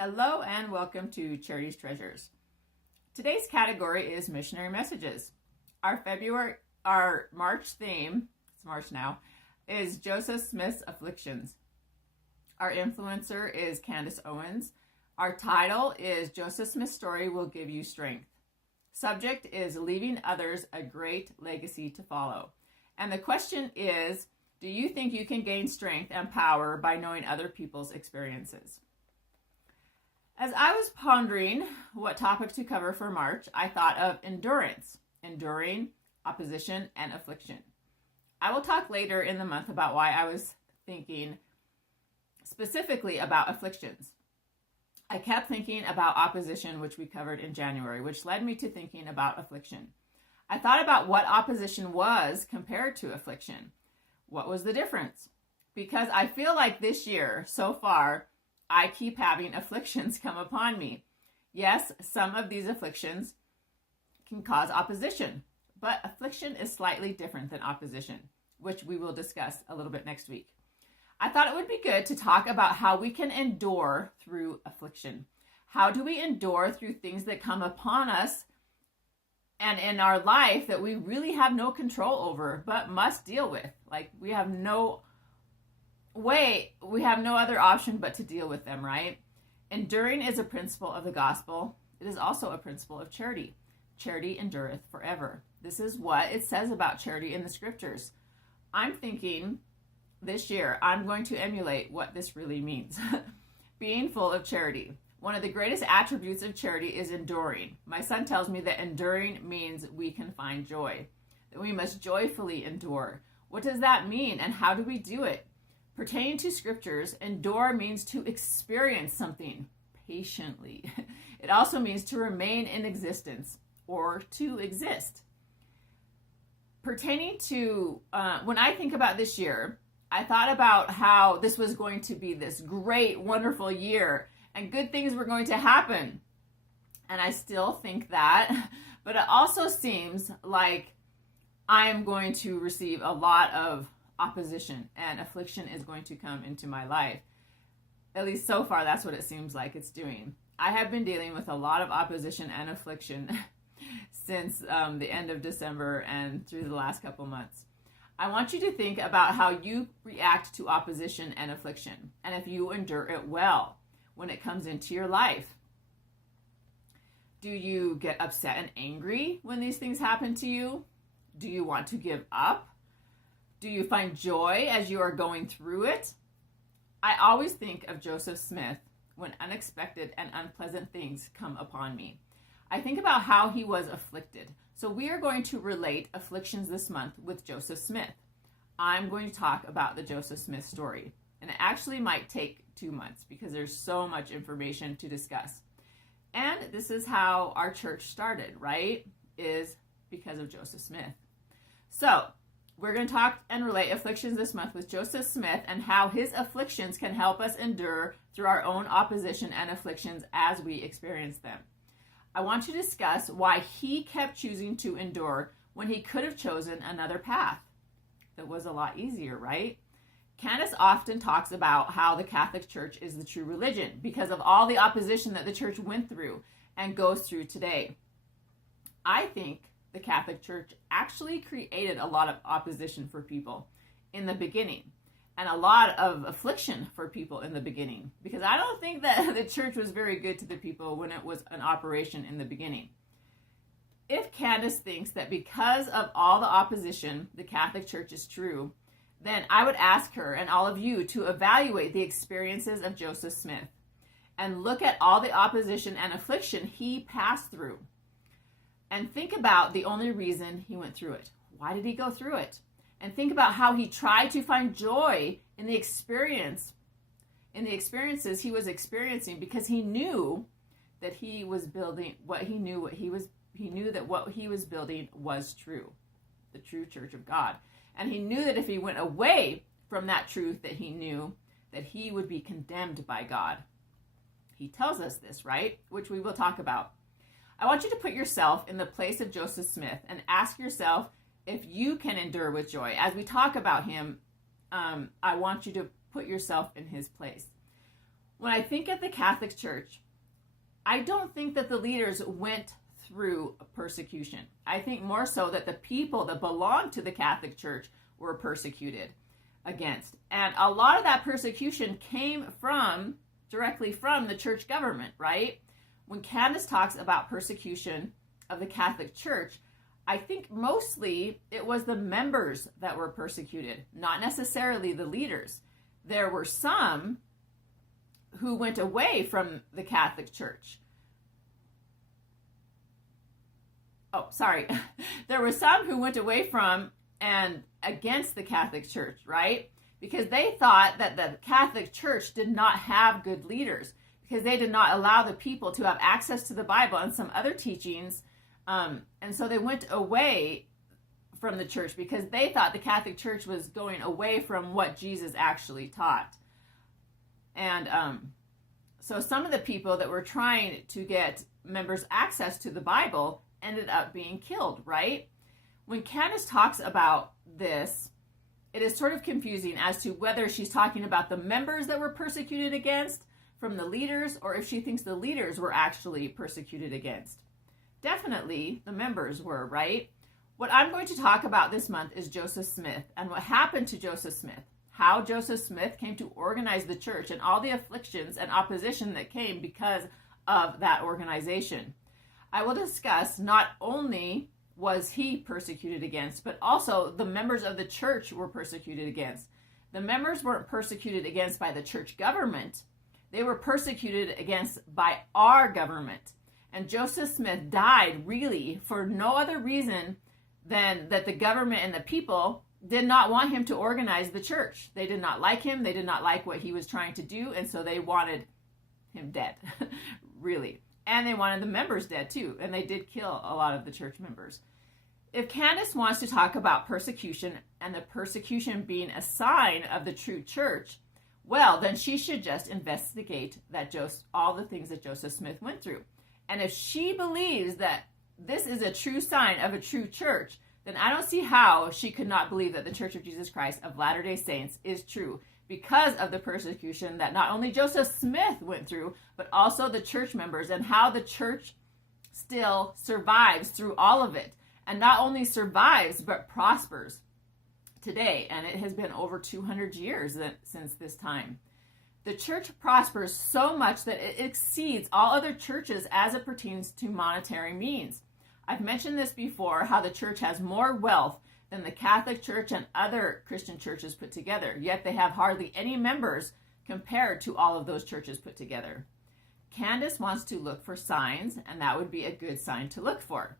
Hello and welcome to Charity's Treasures. Today's category is missionary messages. Our March theme, it's March now, is Joseph Smith's Afflictions. Our influencer is Candace Owens. Our title is Joseph Smith's Story Will Give You Strength. Subject is leaving others a great legacy to follow. And the question is, do you think you can gain strength and power by knowing other people's experiences? As I was pondering what topics to cover for March, I thought of endurance, enduring, opposition, and affliction. I will talk later in the month about why I was thinking specifically about afflictions. I kept thinking about opposition, which we covered in January, which led me to thinking about affliction. I thought about what opposition was compared to affliction. What was the difference? Because I feel like this year, so far, I keep having afflictions come upon me. Yes, some of these afflictions can cause opposition, but affliction is slightly different than opposition, which we will discuss a little bit next week. I thought it would be good to talk about how we can endure through affliction. How do we endure through things that come upon us and in our life that we really have no control over, but must deal with? Like we have no other option but to deal with them, right? Enduring is a principle of the gospel. It is also a principle of charity. Charity endureth forever. This is what it says about charity in the scriptures. I'm thinking this year I'm going to emulate what this really means. Being full of charity. One of the greatest attributes of charity is enduring. My son tells me that enduring means we can find joy, that we must joyfully endure. What does that mean and how do we do it? Pertaining to scriptures, endure means to experience something patiently. It also means to remain in existence or to exist. Pertaining to, when I think about this year, I thought about how this was going to be this great, wonderful year and good things were going to happen. And I still think that, but it also seems like I'm going to receive a lot of opposition and affliction is going to come into my life. At least so far, that's what it seems like it's doing. I have been dealing with a lot of opposition and affliction since the end of December and through the last couple months. I want you to think about how you react to opposition and affliction, and if you endure it well when it comes into your life. Do you get upset and angry when these things happen to you? Do you want to give up? Do you find joy as you are going through it? I always think of Joseph Smith when unexpected and unpleasant things come upon me. I think about how he was afflicted. So we are going to relate afflictions this month with Joseph Smith. I'm going to talk about the Joseph Smith story. And it actually might take 2 months because there's so much information to discuss. And this is how our church started, right? Is because of Joseph Smith. So we're going to talk and relate afflictions this month with Joseph Smith and how his afflictions can help us endure through our own opposition and afflictions as we experience them. I want to discuss why he kept choosing to endure when he could have chosen another path that was a lot easier, right? Candace often talks about how the Catholic Church is the true religion because of all the opposition that the church went through and goes through today. I think the Catholic Church actually created a lot of opposition for people in the beginning and a lot of affliction for people in the beginning because I don't think that the church was very good to the people when it was an operation in the beginning. If Candace thinks that because of all the opposition, the Catholic Church is true, then I would ask her and all of you to evaluate the experiences of Joseph Smith and look at all the opposition and affliction he passed through. And think about the only reason he went through it. Why did he go through it? And think about how he tried to find joy in the experiences he was experiencing because he knew that he was building he knew that what he was building was true, the true church of God. And he knew that if he went away from that truth that he knew, that he would be condemned by God. He tells us this, right? Which we will talk about. I want you to put yourself in the place of Joseph Smith and ask yourself if you can endure with joy. As we talk about him, I want you to put yourself in his place. When I think of the Catholic Church, I don't think that the leaders went through persecution. I think more so that the people that belonged to the Catholic Church were persecuted against. And a lot of that persecution came directly from the church government, right? When Candace talks about persecution of the Catholic Church, I think mostly it was the members that were persecuted, not necessarily the leaders. There were some who went away from the Catholic Church. There were some who went away from and against the Catholic Church, right? Because they thought that the Catholic Church did not have good leaders, because they did not allow the people to have access to the Bible and some other teachings. And so they went away from the church because they thought the Catholic Church was going away from what Jesus actually taught. And so some of the people that were trying to get members access to the Bible ended up being killed, right? When Candace talks about this, it is sort of confusing as to whether she's talking about the members that were persecuted against from the leaders, or if she thinks the leaders were actually persecuted against. Definitely the members were, right? What I'm going to talk about this month is Joseph Smith and what happened to Joseph Smith, how Joseph Smith came to organize the church and all the afflictions and opposition that came because of that organization. I will discuss not only was he persecuted against, but also the members of the church were persecuted against. The members weren't persecuted against by the church government. They were persecuted against by our government. And Joseph Smith died really for no other reason than that the government and the people did not want him to organize the church. They did not like him. They did not like what he was trying to do. And so they wanted him dead, really. And they wanted the members dead too. And they did kill a lot of the church members. If Candace wants to talk about persecution and the persecution being a sign of the true church, well, then she should just investigate all the things that Joseph Smith went through. And if she believes that this is a true sign of a true church, then I don't see how she could not believe that the Church of Jesus Christ of Latter-day Saints is true, because of the persecution that not only Joseph Smith went through, but also the church members, and how the church still survives through all of it. And not only survives, but prospers today. And it has been over 200 years since this time. The church prospers so much that it exceeds all other churches as it pertains to monetary means. I've mentioned this before, how the church has more wealth than the Catholic Church and other Christian churches put together, yet they have hardly any members compared to all of those churches put together. Candace wants to look for signs, and that would be a good sign to look for.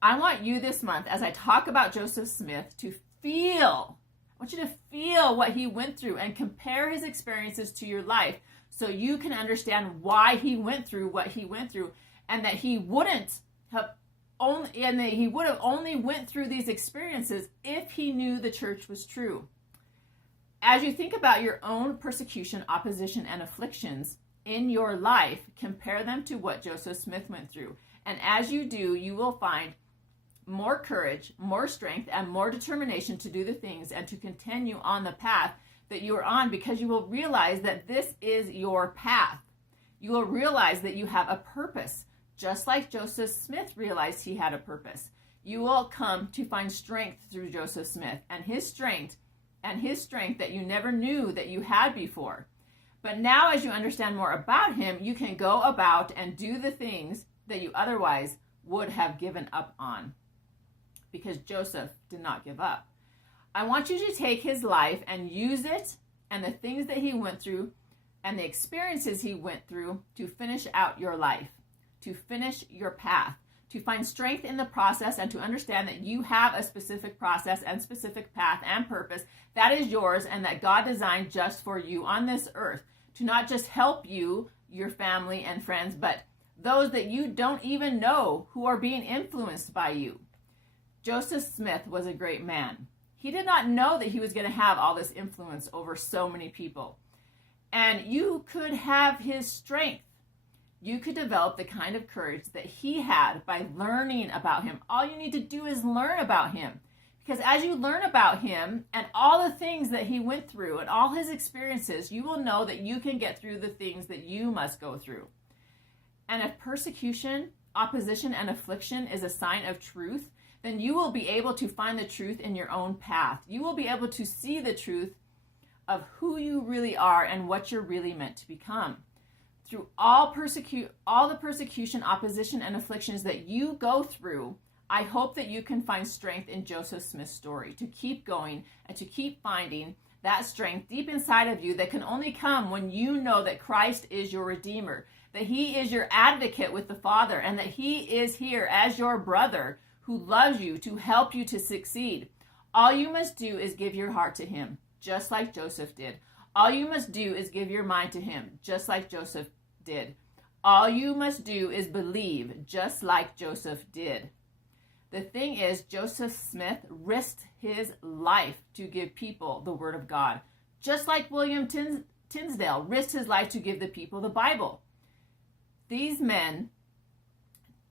I want you this month, as I talk about Joseph Smith, to feel. I want you to feel what he went through and compare his experiences to your life so you can understand why he went through what he went through, and that he would have only went through these experiences if he knew the church was true. As you think about your own persecution, opposition, and afflictions in your life, compare them to what Joseph Smith went through. And as you do, you will find more courage, more strength, and more determination to do the things and to continue on the path that you are on, because you will realize that this is your path. You will realize that you have a purpose, just like Joseph Smith realized he had a purpose. You will come to find strength through Joseph Smith and his strength that you never knew that you had before. But now, as you understand more about him, you can go about and do the things that you otherwise would have given up on, because Joseph did not give up. I want you to take his life and use it and the things that he went through and the experiences he went through to finish out your life, to finish your path, to find strength in the process, and to understand that you have a specific process and specific path and purpose that is yours and that God designed just for you on this earth, to not just help you, your family and friends, but those that you don't even know who are being influenced by you. Joseph Smith was a great man. He did not know that he was going to have all this influence over so many people. And you could have his strength. You could develop the kind of courage that he had by learning about him. All you need to do is learn about him, Because as you learn about him and all the things that he went through and all his experiences, you will know that you can get through the things that you must go through. And if persecution, opposition, and affliction is a sign of truth, then you will be able to find the truth in your own path. You will be able to see the truth of who you really are and what you're really meant to become. Through all the persecution, opposition, and afflictions that you go through, I hope that you can find strength in Joseph Smith's story, to keep going and to keep finding that strength deep inside of you that can only come when you know that Christ is your Redeemer, that he is your advocate with the Father, and that he is here as your brother who loves you to help you to succeed. All you must do is give your heart to him, just like Joseph did. All you must do is give your mind to him, just like Joseph did. All you must do is believe, just like Joseph did. The thing is, Joseph Smith risked his life to give people the Word of God, just like William Tinsdale risked his life to give the people the Bible. These men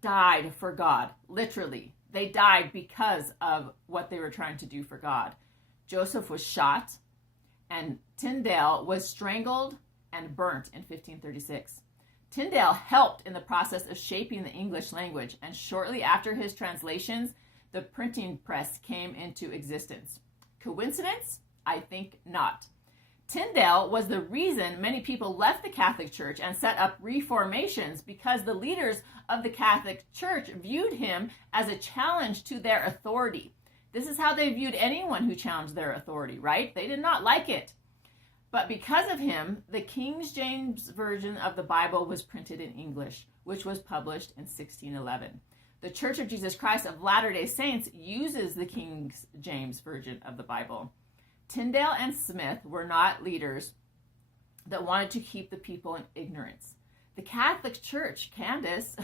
died for God, literally. They died because of what they were trying to do for God. Joseph was shot, and Tyndale was strangled and burnt in 1536. Tyndale helped in the process of shaping the English language, and shortly after his translations, the printing press came into existence. Coincidence? I think not. Tyndale was the reason many people left the Catholic Church and set up reformations, because the leaders of the Catholic Church viewed him as a challenge to their authority. This is how they viewed anyone who challenged their authority, right? They did not like it. But because of him, the King James Version of the Bible was printed in English, which was published in 1611. The Church of Jesus Christ of Latter-day Saints uses the King James Version of the Bible. Tyndale and Smith were not leaders that wanted to keep the people in ignorance. The Catholic Church, Candace,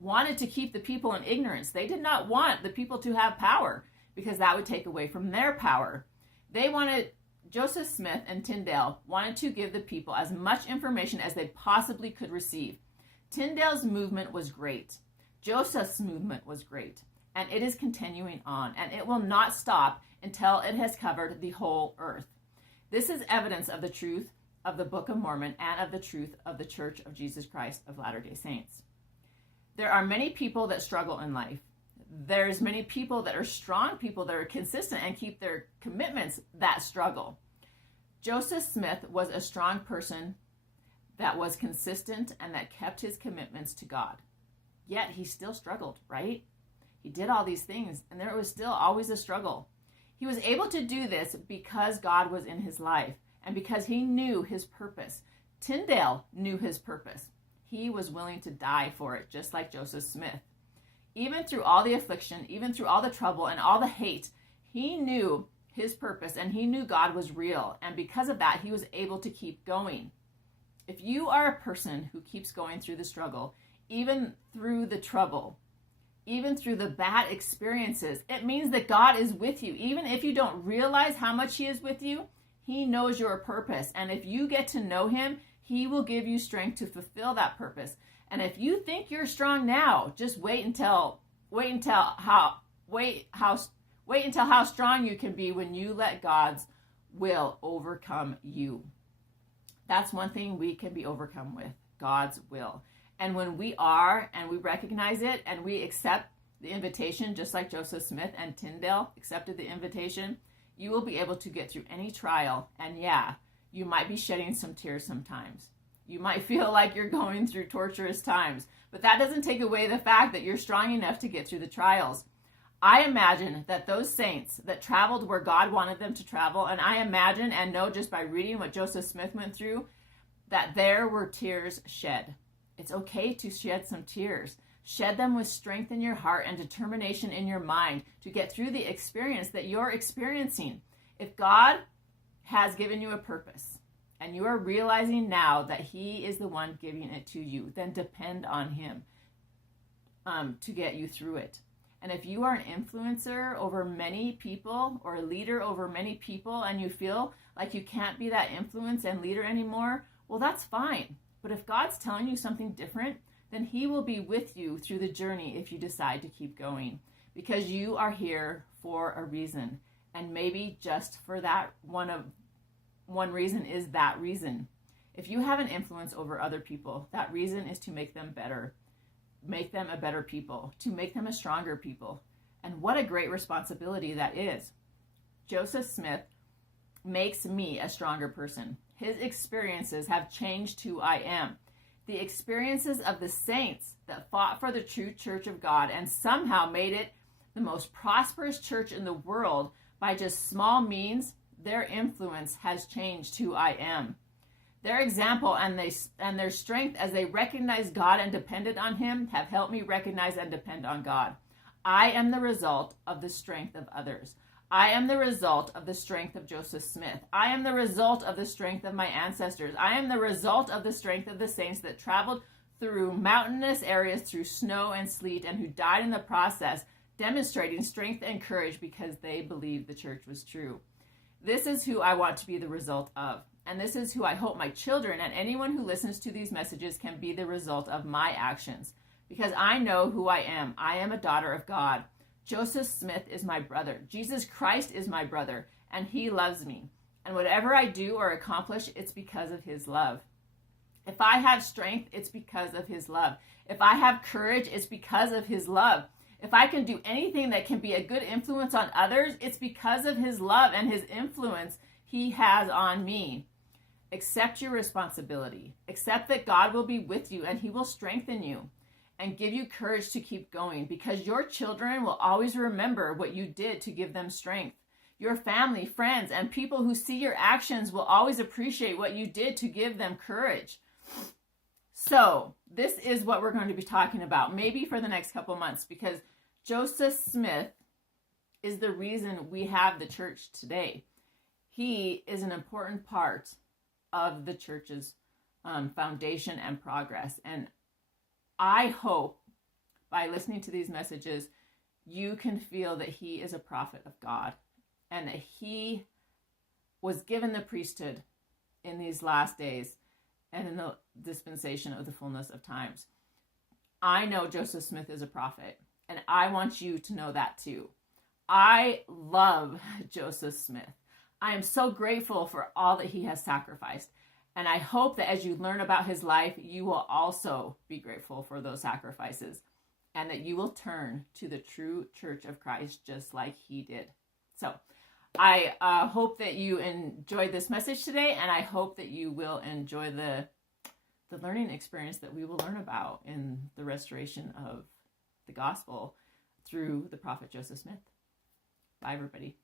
wanted to keep the people in ignorance. They did not want the people to have power, because that would take away from their power. Joseph Smith and Tyndale wanted to give the people as much information as they possibly could receive. Tyndale's movement was great. Joseph's movement was great. And it is continuing on, and it will not stop until it has covered the whole earth. This is evidence of the truth of the Book of Mormon and of the truth of the Church of Jesus Christ of Latter-day Saints. There are many people that struggle in life. There's many people that are strong people that are consistent and keep their commitments that struggle. Joseph Smith was a strong person that was consistent and that kept his commitments to God. Yet he still struggled, right? He did all these things, and there was still always a struggle. He was able to do this because God was in his life and because he knew his purpose. Tyndale knew his purpose. He was willing to die for it, just like Joseph Smith. Even through all the affliction, even through all the trouble and all the hate, he knew his purpose and he knew God was real. And because of that, he was able to keep going. If you are a person who keeps going through the struggle, even through the trouble, even through the bad experiences, it means that God is with you. Even if you don't realize how much he is with you, he knows your purpose. And if you get to know him, he will give you strength to fulfill that purpose. And if you think you're strong now, just wait until how strong you can be when you let God's will overcome you. That's one thing we can be overcome with, God's will. And when we are, and we recognize it, and we accept the invitation, just like Joseph Smith and Tyndale accepted the invitation, you will be able to get through any trial. And yeah, you might be shedding some tears sometimes. You might feel like you're going through torturous times, but that doesn't take away the fact that you're strong enough to get through the trials. I imagine that those saints that traveled where God wanted them to travel, and I imagine and know just by reading what Joseph Smith went through, that there were tears shed. It's okay to shed some tears. Shed them with strength in your heart and determination in your mind to get through the experience that you're experiencing. If God has given you a purpose and you are realizing now that he is the one giving it to you, then depend on him to get you through it. And if you are an influencer over many people or a leader over many people and you feel like you can't be that influence and leader anymore, well, that's fine. But if God's telling you something different, then he will be with you through the journey if you decide to keep going. because you are here for a reason. And maybe just for that one reason is that reason. If you have an influence over other people, that reason is to make them better, make them a better people, to make them a stronger people. And what a great responsibility that is. Joseph Smith makes me a stronger person. His experiences have changed who I am. The experiences of the saints that fought for the true church of God and somehow made it the most prosperous church in the world by just small means, their influence has changed who I am. Their example and their strength as they recognized God and depended on him have helped me recognize and depend on God. I am the result of the strength of others. I am the result of the strength of Joseph Smith. I am the result of the strength of my ancestors. I am the result of the strength of the saints that traveled through mountainous areas through snow and sleet and who died in the process, demonstrating strength and courage because they believed the church was true. This is who I want to be the result of. And this is who I hope my children and anyone who listens to these messages can be the result of my actions. Because I know who I am. I am a daughter of God. Joseph Smith is my brother. Jesus Christ is my brother, and he loves me. And whatever I do or accomplish, it's because of his love. If I have strength, it's because of his love. If I have courage, it's because of his love. If I can do anything that can be a good influence on others, it's because of his love and his influence he has on me. Accept your responsibility. Accept that God will be with you and he will strengthen you and give you courage to keep going, because your children will always remember what you did to give them strength. Your family, friends, and people who see your actions will always appreciate what you did to give them courage. So this is what we're going to be talking about, maybe for the next couple months, because Joseph Smith is the reason we have the church today. He is an important part of the church's foundation and progress. And I hope by listening to these messages, you can feel that he is a prophet of God and that he was given the priesthood in these last days and in the dispensation of the fullness of times. I know Joseph Smith is a prophet, and I want you to know that too. I love Joseph Smith. I am so grateful for all that he has sacrificed. And I hope that as you learn about his life, you will also be grateful for those sacrifices and that you will turn to the true church of Christ just like he did. So I hope that you enjoyed this message today, and I hope that you will enjoy the learning experience that we will learn about in the restoration of the gospel through the prophet Joseph Smith. Bye, everybody.